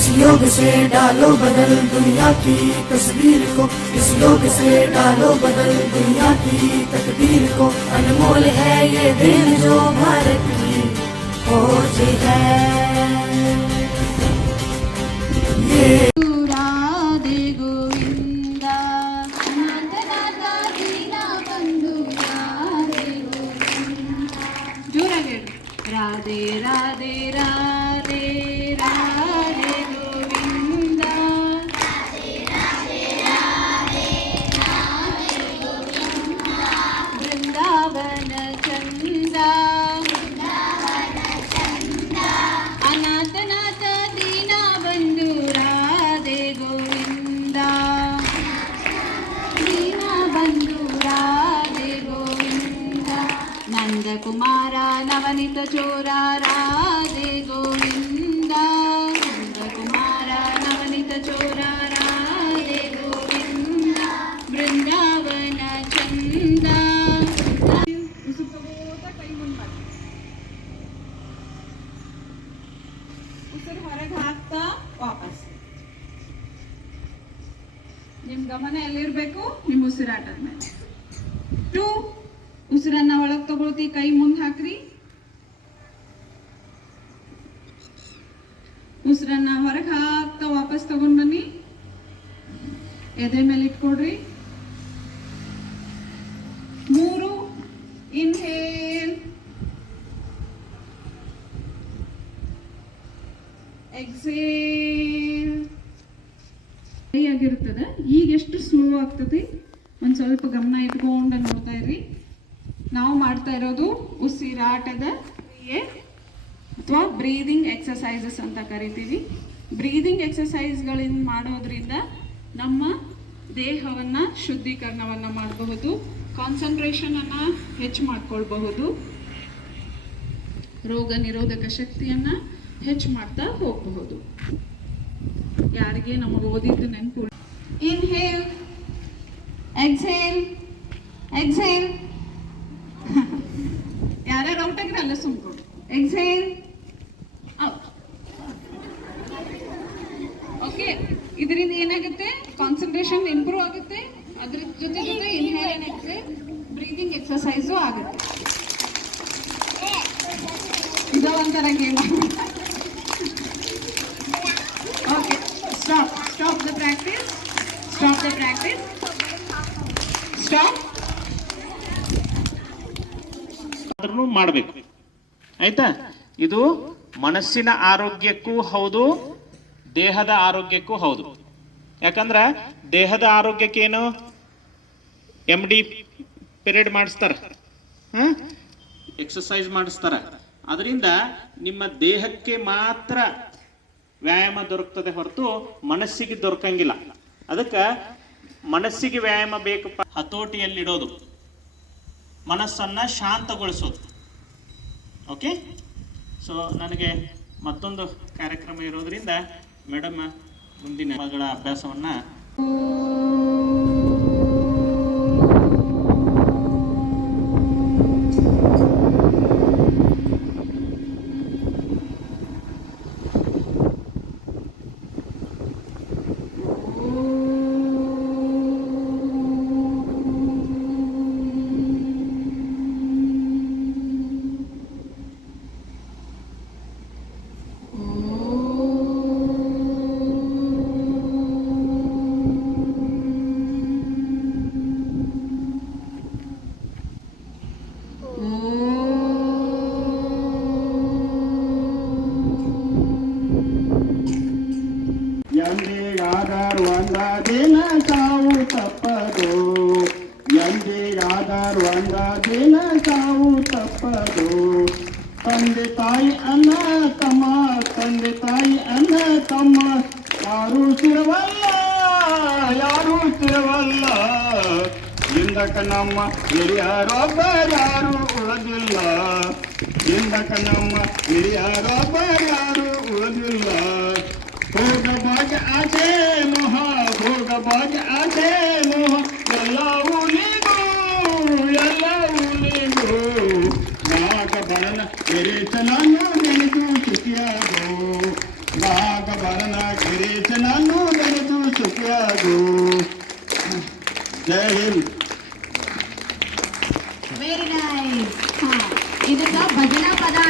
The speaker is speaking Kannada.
इस योग से डालो बदल दुनिया की तस्वीर को, इस योग से डालो बदल दुनिया की तकदीर को। अनमोल है ये दिन जो भारत की खोज है। ये राधे राधे राधे राधे गोविंदा, राधे राधे राधे राधे गोविंदा, वृंदावन चंदा, वृंदावन चंदा, अनाथ नाथ दीना बंधु राधे गोविंदा, दीना बंधु राधे गोविंदा, नंद कुमार नवनीत चोरा राधे गोविंदा, नंद कुमार नवनीत चोरा राधे गोविंदा, वृंदावन चंदा। ಕೈ ಮುಂದೆ ಉಸಿರು ಹೊರಗೆ ಹಾಕ್ತಾ ವಾಪಸ್. ನಿಮ್ ಗಮನ ಎಲ್ಲಿರ್ಬೇಕು? ನಿಮ್ಮ ಉಸಿರಾಟದ ಮೇಲೆ. 2 ಉಸಿರನ್ನ ಒಳಗೆ ತಗೊಳ್ತಿ, ಕೈ ಮುಂದೆ ಹಾಕ್ರಿ. ಉಸಿರನ್ನ ಹೊರಗೆ ಹಾಕ್ತಾ ವಾಪಸ್ ತಗೊಂಡ್ ಬನ್ನಿ. ಎದೆ ಮೇಲೆ ಇಟ್ಕೊಡ್ರಿ. 3 ಇನ್ಹೇಲ್, ಎಕ್ಸೇಲ್. ಆಗಿರ್ತದೆ. ಈಗ ಎಷ್ಟು ಸ್ಲೋ ಆಗ್ತದೆ ಒಂದ್ ಸ್ವಲ್ಪ ಗಮನ ಇಟ್ಕೊಂಡು ನೋಡ್ತಾ ಇರ್ರಿ. ನಾವು ಮಾಡ್ತಾ ಇರೋದು ಉಸಿರಾಟದ ಕ್ರಿಯೆ ಅಥವಾ ಬ್ರೀದಿಂಗ್ ಎಕ್ಸಸೈಸಸ್ ಅಂತ ಕರಿತೀವಿ. ಬ್ರೀದಿಂಗ್ ಎಕ್ಸಸೈಸ್ಗಳಿಂದ ಮಾಡೋದ್ರಿಂದ ನಮ್ಮ ದೇಹವನ್ನು ಶುದ್ಧೀಕರಣವನ್ನು ಮಾಡಬಹುದು, ಕಾನ್ಸಂಟ್ರೇಷನನ್ನು ಹೆಚ್ಚು ಮಾಡ್ಕೊಳ್ಬಹುದು, ರೋಗ ನಿರೋಧಕ ಶಕ್ತಿಯನ್ನು ಹೆಚ್ಚು ಮಾಡ್ತಾ ಹೋಗಬಹುದು. ಯಾರಿಗೆ ನಮಗೆ ಓದಿದ್ದು ನೆನಪು. Inhale, exhale, exhale. ಯಾರ್ಯಾರು ಔಟ್ ಆಗಿರಲ್ಲ ಸುಮ್ಕೊಂಡು. Exhale, out. ಓಕೆ, ಇದರಿಂದ ಏನಾಗುತ್ತೆ? ಕಾನ್ಸಂಟ್ರೇಷನ್ ಇಂಪ್ರೂವ್ ಆಗುತ್ತೆ. ಅದ್ರ ಜೊತೆ inhale and exhale breathing exercise ಆಗುತ್ತೆ. ಇದು ಒಂಥರ game. Okay, stop the practice, stop the practice, stop. ಮಾಡಬೇಕು, ಆಯ್ತಾ? ಇದು ಮನಸ್ಸಿನ ಆರೋಗ್ಯಕ್ಕೂ ಹೌದು, ದೇಹದ ಆರೋಗ್ಯಕ್ಕೂ ಹೌದು. ಯಾಕಂದ್ರೆ ದೇಹದ ಆರೋಗ್ಯಕ್ಕೇನು MD ಪೀರಿಯಡ್ ಮಾಡಿಸ್ತಾರ, ಎಕ್ಸಸೈಸ್ ಮಾಡಿಸ್ತಾರ. ಅದರಿಂದ ನಿಮ್ಮ ದೇಹಕ್ಕೆ ಮಾತ್ರ ವ್ಯಾಯಾಮ ದೊರಕ್ತದೆ ಹೊರತು ಮನಸ್ಸಿಗೆ ದೊರಕಂಗಿಲ್ಲ. ಅದಕ್ಕೆ ಮನಸ್ಸಿಗೆ ವ್ಯಾಯಾಮ ಬೇಕಪ್ಪ. ಹತೋಟಿಯಲ್ಲಿಡೋದು, ಮನಸ್ಸನ್ನು ಶಾಂತಗೊಳಿಸೋದು. ಓಕೆ, ಸೊ ನನಗೆ ಮತ್ತೊಂದು ಕಾರ್ಯಕ್ರಮ ಇರೋದ್ರಿಂದ ಮೇಡಮ್ ಮುಂದಿನ ಮಗಳ ಅಭ್ಯಾಸವನ್ನು ಎಂದಿಗಾದರೂ ಒಂದ ದಿನ ಸಾವು ತಪ್ಪದು, ಎಂದಿಗಾದರೂ ಒಂದ ದಿನ ಸಾವು ತಪ್ಪದು. ತಂದೆ ತಾಯಿ ಅನ್ನ ತಮ್ಮ, ತಂದೆ ತಾಯಿ ಅನ್ನ ತಮ್ಮ, ಯಾರು ಸ್ಥಿರವಲ್ಲ, ಯಾರು ಸ್ಥಿರವಲ್ಲ. ಇಂದಕ ನಮ್ಮ ಹಿರಿಯರೊಬ್ಬರ್ಯಾರು ಉಳಿದಿಲ್ಲ, ಇಂದಕ ನಮ್ಮ ಹಿರಿಯರೊಬ್ಬರ್ಯಾರು ಉಳಿದಿಲ್ಲ. ಭೋಗ ಭಾಗ್ಯ ಆಸೆ ಮೋಹ, ಭೋಗ ಭಾಗ್ಯ ಆಸೆ ಮೋಹ, ಎಲ್ಲವೂ ನೀನು, ಎಲ್ಲವೂ ನೀನು. ನಾಗ ಬಡನ ಹಿರಿತನನ್ನು ನೆನೆದು ಸುಖಿಯಾಗೋ, ಆಗಬರನ ಗಿರೀಶ ನಾನು ನಡೆದು ಸುಖಿಯಾಗು. ಜೈ ಹಿಂದ್. Very nice. ಇದಕ್ಕ ಭಜನಾ ಪದ